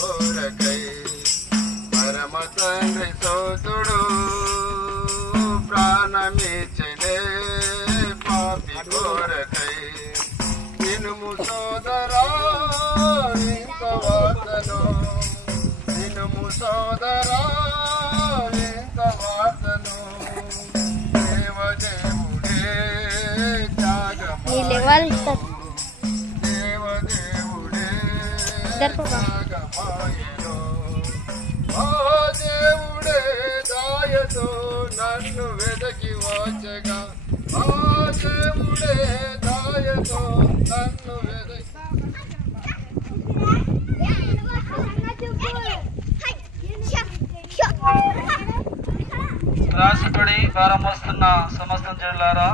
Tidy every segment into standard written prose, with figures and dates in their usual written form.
కోరకై పరమ తండ్రి సోతుడు ప్రాణమిచ్చలే పాపి కోరకై ఇనుము సోదరా ఇంత వార్తను ఇనుము సోదరా ఇంత వార్తను దేవదేవుడే త్యాగమాయను దేవదేవుడే త్యాగమాయను ఓ దేవుడే దాయతో నన్ను వెదకి వచ్చగా ఓ దేవుడే దాయతో నన్ను వెదకి రాసిపడి భారం వస్తున్న సమస్తం జనులారా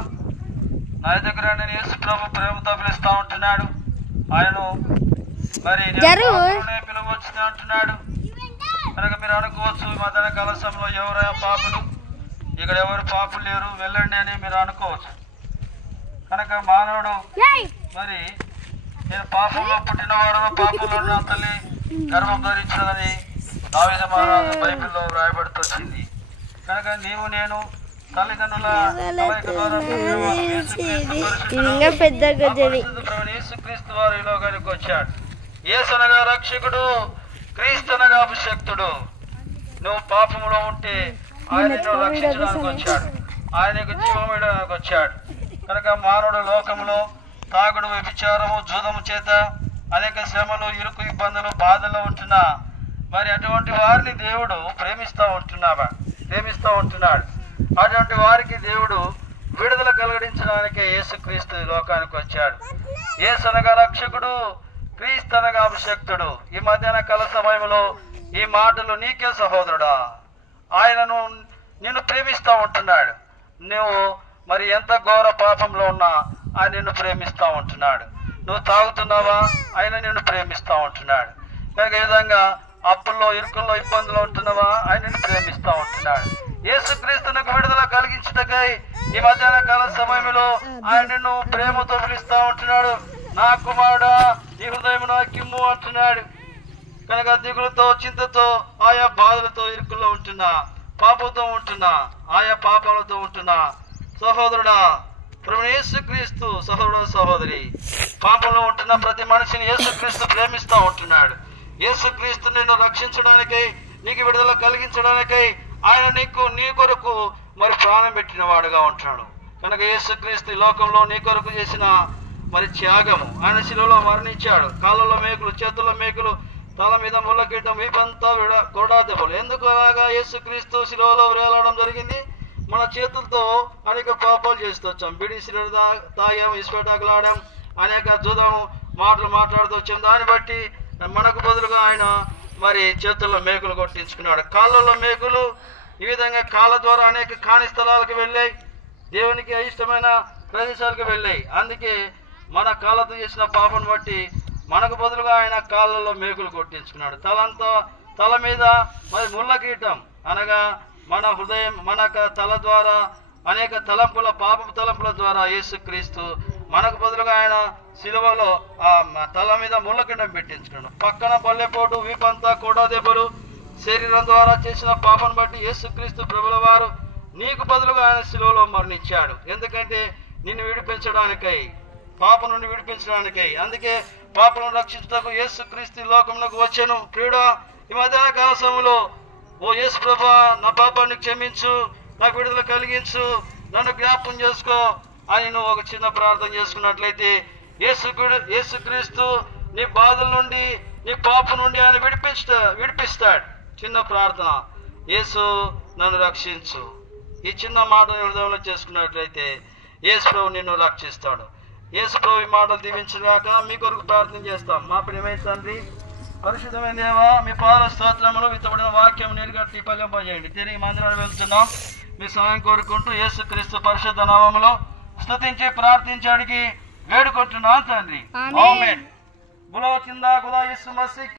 నా దగ్గర నేను యేసు ప్రభు ప్రేమతో పిలుస్తా ఉంటున్నాడు. ఆయన మరి పిలవచ్చునే అంటున్నాడు కనుక మీరు అనుకోవచ్చు మధ్యాహ్న కాల సమయంలో ఎవరైనా పాపులు ఇక్కడ ఎవరు పాపులు లేరు వెళ్ళండి అని మీరు అనుకోవచ్చు. కనుక మానవుడు మరి నేను పాపంలో పుట్టినవాడు పాపంలో నా తల్లి గర్వం ధరించినదని దావీదు మహారాజు బైబిల్లో వ్రాయబడుతొచ్చింది. కనుక నీవు నేను తల్లిదండ్రుల యేసుక్రీస్తు వారు ఈ లోకానికి వచ్చాడు. యేసు అనగా రక్షకుడు, క్రీస్తు అనగా అభిషక్తుడు. నువ్వు పాపములో ఉంటే ఆయన నిన్ను రక్షించడానికి వచ్చాడు, ఆయనకు జీవం ఇవ్వడానికి వచ్చాడు. కనుక మానవుడు లోకంలో తాగుడు, వ్యభిచారము, జూదము చేత అనేక శ్రమలు, ఇరుకు, ఇబ్బందులు, బాధల్లో ఉంటున్నా మరి అటువంటి వారిని దేవుడు ప్రేమిస్తూ ఉంటున్నాడు. అటువంటి వారికి దేవుడు విడుదల కలిగించడానికే యేసుక్రీస్తు లోకానికి వచ్చాడు. యేసు అనగా రక్షకుడు, క్రీస్తు అనగా అభిషక్తుడు. ఈ మధ్యాహ్న కాల సమయంలో ఈ మాటలు నీకే సహోదరుడా, ఆయనను నిన్ను ప్రేమిస్తూ ఉంటున్నాడు. నువ్వు మరి ఎంత ఘోర పాపంలో ఉన్నా ఆయన నిన్ను ప్రేమిస్తూ ఉంటున్నాడు. నువ్వు తాగుతున్నావా, ఆయన నిన్ను ప్రేమిస్తూ ఉంటున్నాడు. కనుక ఈ విధంగా అప్పుల్లో, ఇరుకుల్లో, ఇబ్బందులు ఉంటున్నావా, ఆయన నిన్ను ప్రేమిస్తూ ఉంటున్నాడు. యేసుక్రీస్తునకు విడుదల కలిగించుటకై ఈ మధ్యాహ్న కాల సమయంలో ఆయన నిన్ను ప్రేమతో పిలుస్తూ ఉంటున్నాడు. నా కుమారుడా, నీ హృదయం నాకిమ్ము అంటున్నాడు. కనుక దిగులతో, చింతతో, ఆయా బాధలతో, ఇరుకుల్లో ఉంటున్నా, పాపంతో ఉంటున్నా, ఆయా పాపాలతో ఉంటున్నా సహోదరుడా, ప్రభువు యేసుక్రీస్తు, సహోదరుడు, సహోదరి, పాపంలో ఉంటున్న ప్రతి మనిషిని యేసుక్రీస్తు ప్రేమిస్తూ ఉంటున్నాడు. యేసుక్రీస్తు నిన్ను రక్షించడానికై, నీకు విడుదల కలిగించడానికై ఆయన నీ కొరకు మరి ప్రాణం పెట్టిన వాడుగా ఉంటున్నాడు. కనుక యేసుక్రీస్తు ఈ లోకంలో నీ కొరకు చేసిన మరి త్యాగము, ఆయన శిలువలో మరణించాడు. కాళ్ళలో మేకులు, చేతుల్లో మేకులు, తల మీద ముళ్ళకీటం, వీపంతా కొరడా దెబ్బలు. ఎందుకు అలాగా యేసుక్రీస్తు శిలువలో వేలాడడం జరిగింది? మన చేతులతో అనేక పాపాలు చేస్తూ వచ్చాం. బిడి సిగరెట్ తాగాం, ఇసుపెటాకులాడాం, అనేక జూదం మాటలు మాట్లాడుతూ వచ్చాం. దాన్ని బట్టి మనకు బదులుగా ఆయన మరి చేతుల్లో మేకులు కొట్టించుకున్నాడు. కాళ్ళల్లో మేకులు. ఈ విధంగా కాళ్ళ ద్వారా అనేక కాని స్థలాలకు వెళ్ళాయి, దేవునికి అయిష్టమైన ప్రదేశాలకు వెళ్ళాయి. అందుకే మన కాళ్ళతో చేసిన పాపను బట్టి మనకు బదులుగా ఆయన కాళ్ళల్లో మేకులు కొట్టించుకున్నాడు. తల మీద మరి ముళ్ళకీటం అనగా మన హృదయం, మన తల ద్వారా అనేక తలంపుల, పాపపు తలంపుల ద్వారా యేసుక్రీస్తు మనకు బదులుగా ఆయన శిలువలో ఆ తల మీద ముళ్ళకీటం పెట్టించుకున్నాడు. పక్కన బల్లెపోటు, వీపంతా కూడా దెబ్బలు, శరీరం ద్వారా చేసిన పాపను బట్టి యేసుక్రీస్తు ప్రభుల వారు నీకు బదులుగా ఆయన శిలువలో మరణించాడు. ఎందుకంటే నిన్ను విడిపించడానికై, పాపం నుండి విడిపించడానికై. అందుకే పాపను రక్షించుటకు యేసుక్రీస్తు లోకంలోకి వచ్చాను. ప్రియుడా, ఈ మధ్యాహ్న కాల సమయంలో ఓ యేసు ప్రభా, నా పాపాన్ని క్షమించు, నాకు విడుదల కలిగించు, నన్ను జ్ఞాపకం చేసుకో అని నువ్వు ఒక చిన్న ప్రార్థన చేసుకున్నట్లయితే యేసుక్రీస్తు నీ బాధల నుండి, నీ పాపం నుండి ఆయన విడిపిస్తాడు. చిన్న ప్రార్థన, యేసు నన్ను రక్షించు. ఈ చిన్న మాటను హృదయంలో చేసుకున్నట్లయితే యేసు ప్రభు నిన్ను రక్షిస్తాడు. యేసు ప్రభు ఈ మాటలు దీవించగాక. మీ కొరకు ప్రార్థన చేస్తాం. మా ప్రియమైన తండ్రి, పరిశుద్ధమైన దేవా, మీ పాద స్తోత్రములు, విత్తబడిన వాక్యం నీరుగట్టి ఫలింపజేయండి. తిరిగి మందిరాన్ని వెళ్తున్నాం. మీ సహాయం కోరుకుంటూ యేసుక్రీస్తు పరిశుద్ధ నామములో స్తుతించి ప్రార్థించి అడిగి వేడుకుంటున్నాం తండ్రి. ఆమేన్. బులో చిందా ఖుదా యేసు మసీహ్